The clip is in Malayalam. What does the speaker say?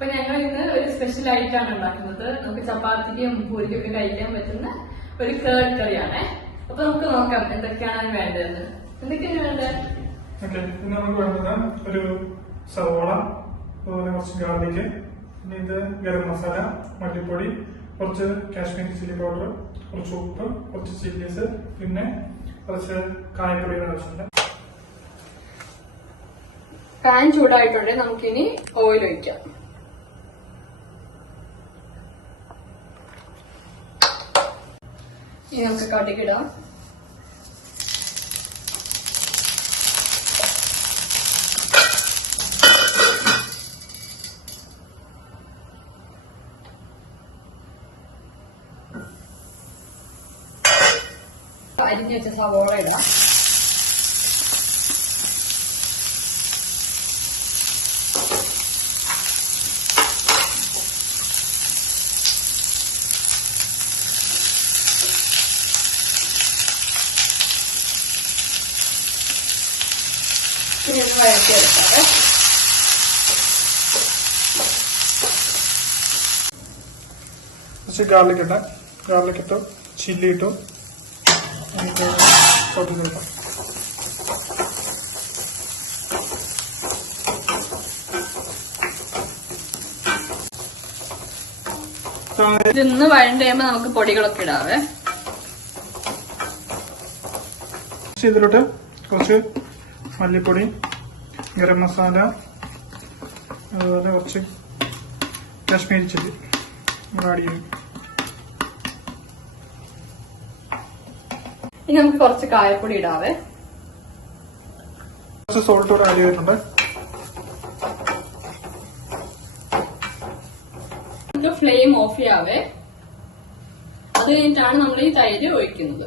അപ്പൊ ഞങ്ങൾ ഇന്ന് ഒരു സ്പെഷ്യൽ ആയിട്ടാണ് ഉണ്ടാക്കുന്നത്. നമുക്ക് ചപ്പാത്തിക്കും പൂരിക്കൊക്കെ കഴിക്കാൻ പറ്റുന്ന ഒരു കേർഡ് കറിയാണേ. അപ്പൊ നമുക്ക് നോക്കാം എന്തൊക്കെയാണ് വേണ്ടത്. എന്തൊക്കെയാണ് വേണ്ടത്? ഇന്ന് നമുക്ക് വേണ്ടത് ഒരു സവോള, അതുപോലെ കുറച്ച് ഗാർലിക്, പിന്നെ ഇത് ഗരം മസാല, മല്ലിപ്പൊടി, കുറച്ച് കാശ്മീരി ചില്ലി പൗഡർ, കുറച്ച് ഉപ്പ്, കുറച്ച് ചില്ലീസ്, പിന്നെ കുറച്ച് കായപ്പൊടിയുടെ ആവശ്യമുണ്ട്. പാൻ ചൂടായിട്ടുണ്ട്. നമുക്കിനി ഓയിൽ ഒഴിക്കാം. ഇനി നമുക്ക് കടുക് ഇടാം. അരിഞ്ഞു വെച്ച സവോള ഇടാം. ഇനി ഒന്ന് വഴറ്റിയെടുക്കാം. കുറച്ച് ഗാർലിക് ഇട്ടാം. ഗാർലിക് ഇട്ടു, ചില്ലി ഇട്ടു, കൊടുക്കാം. ഇതൊന്ന് വഴണ്ട് കഴിയുമ്പോ നമുക്ക് പൊടികളൊക്കെ ഇടാവേ. ഇതിലോട്ട് കുറച്ച് മല്ലിപ്പൊടി, ഗരം മസാല, അതുപോലെ കുറച്ച് കാശ്മീരി ചില്ലി ആഡ് ചെയ്യും. ഇനി നമുക്ക് കുറച്ച് കായപ്പൊടി ഇടാവേ. കുറച്ച് സോൾട്ട് കൂടെ ആഡ് ചെയ്തിട്ടുണ്ട്. ഫ്ലെയിം ഓഫ് ചെയ്യാവേ. അത് കഴിഞ്ഞിട്ടാണ് നമ്മൾ ഈ തൈര് ഒഴിക്കുന്നത്.